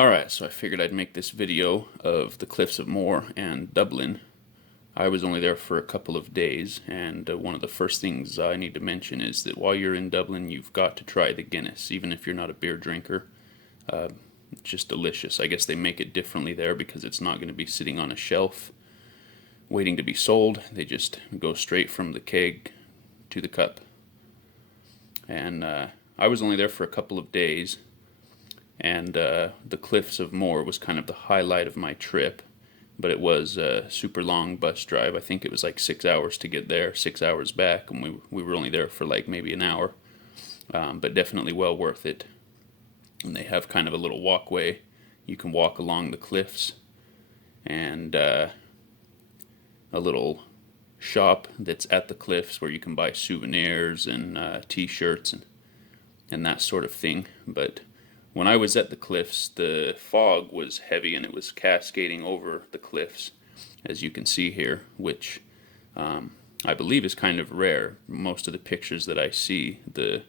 Alright, so I figured I'd make this video of the cliffs of Moher and Dublin. I was only there for a couple of days, and one of the first things I need to mention is that while you're in Dublin, you've got to try the Guinness, even if you're not a beer drinker. It's just delicious. I guess they make it differently there because it's not going to be sitting on a shelf waiting to be sold. They just go straight from the keg to the cup. And I was only there for a couple of days, and the cliffs of Moher was kind of the highlight of my trip, but it was a super long bus drive. I think it was like 6 hours to get there, 6 hours back, and we were only there for like maybe an hour, but definitely well worth it. And they have kind of a little walkway. You can walk along the cliffs, and a little shop that's at the cliffs where you can buy souvenirs and t-shirts and that sort of thing. But when I was at the cliffs, the fog was heavy and it was cascading over the cliffs, as you can see here, which I believe is kind of rare. Most of the pictures that I see, the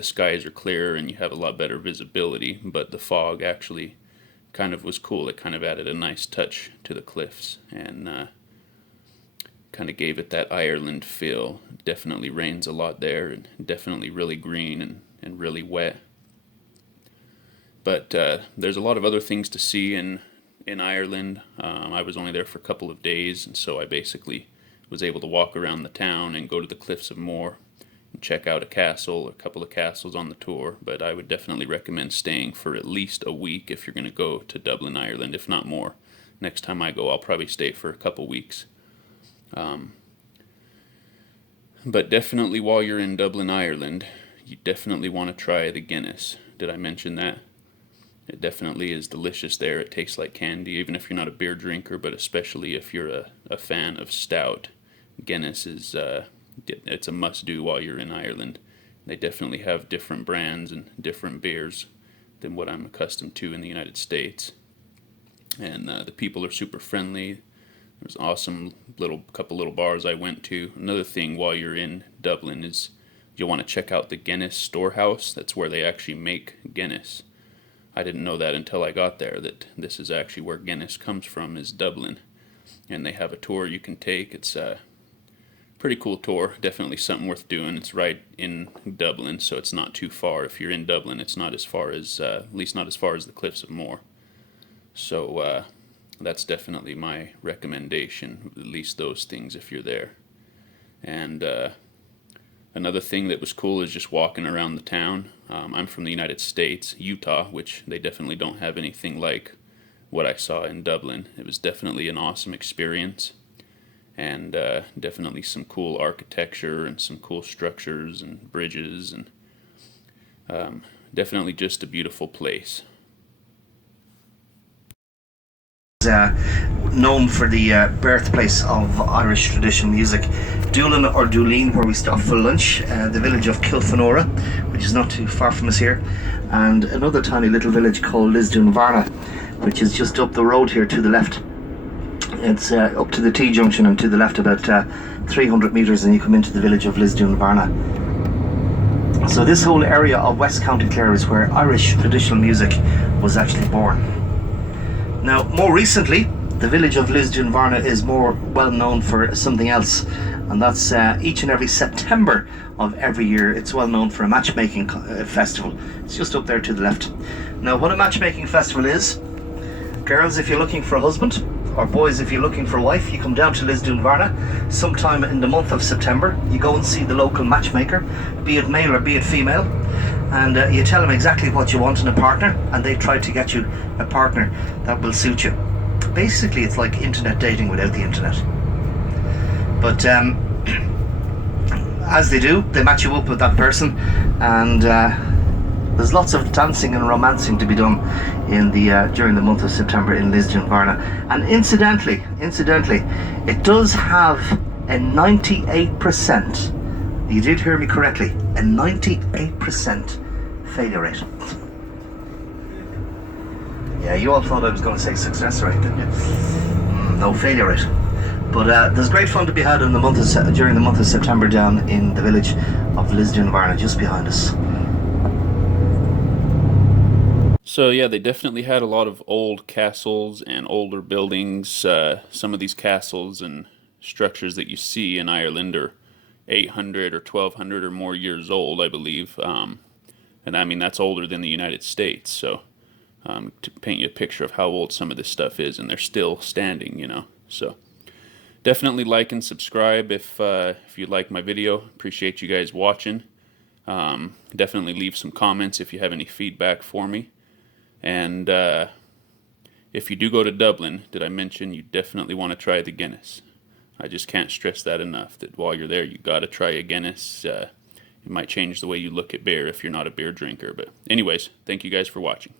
skies are clear and you have a lot better visibility, but the fog actually kind of was cool. It kind of added a nice touch to the cliffs and kind of gave it that Ireland feel. It definitely rains a lot there, and definitely really green and really wet. But there's a lot of other things to see in Ireland. I was only there for a couple of days, and so I basically was able to walk around the town and go to the cliffs of Moher and check out a castle or a couple of castles on the tour. But I would definitely recommend staying for at least a week if you're going to go to Dublin, Ireland, if not more. Next time I go, I'll probably stay for a couple weeks. But definitely while you're in Dublin, Ireland, you definitely want to try the Guinness. Did I mention that? It definitely is delicious there. It tastes like candy, even if you're not a beer drinker, but especially if you're a fan of stout. Guinness is it's a must-do while you're in Ireland. They definitely have different brands and different beers than what I'm accustomed to in the United States. And the people are super friendly. There's awesome couple little bars I went to. Another thing while you're in Dublin is you'll want to check out the Guinness storehouse. That's where they actually make Guinness. I didn't know that until I got there, that this is actually where Guinness comes from, is Dublin. And they have a tour you can take. It's a pretty cool tour, definitely something worth doing. It's right in Dublin, so it's not too far. If you're in Dublin, it's not as far as, at least not as far as the Cliffs of Moher. So that's definitely my recommendation, at least those things if you're there. And another thing that was cool is just walking around the town. I'm from the United States, Utah, which they definitely don't have anything like what I saw in Dublin. It was definitely an awesome experience, and definitely some cool architecture and some cool structures and bridges, and definitely just a beautiful place. Known for the birthplace of Irish traditional music, Dublin or Dublin, where we stopped for lunch, the village of Kilfenora, which is not too far from us here, and another tiny little village called Lisdoonvarna, which is just up the road here to the left. It's up to the T-junction and to the left about 300 metres and you come into the village of Lisdoonvarna. So this whole area of West County Clare is where Irish traditional music was actually born. Now, more recently, the village of Lisdoonvarna is more well known for something else, and that's each and every September of every year it's well known for a matchmaking festival. It's just up there to the left. Now, what a matchmaking festival is, girls, if you're looking for a husband, or boys, if you're looking for a wife, you come down to Lisdoonvarna sometime in the month of September. You go and see the local matchmaker, be it male or be it female, and you tell them exactly what you want in a partner, and they try to get you a partner that will suit you. Basically, it's like internet dating without the internet. But as they do, they match you up with that person, and there's lots of dancing and romancing to be done in the during the month of September in Lisdoonvarna. And incidentally, it does have a 98%, you did hear me correctly, a 98% failure rate. Yeah, you all thought I was going to say success rate, didn't you? No, failure rate. But there's great fun to be had in the month of during the month of September down in the village of Lisdoonvarna, just behind us. So yeah, they definitely had a lot of old castles and older buildings. Some of these castles and structures that you see in Ireland are 800 or 1200 or more years old, I believe. And I mean, that's older than the United States. So to paint you a picture of how old some of this stuff is, and they're still standing, you know. So definitely like and subscribe if you like my video. Appreciate you guys watching. Definitely leave some comments if you have any feedback for me. And if you do go to Dublin, did I mention you definitely want to try the Guinness? I just can't stress that enough, that while you're there, you got to try a Guinness. It might change the way you look at beer if you're not a beer drinker. But anyways, thank you guys for watching.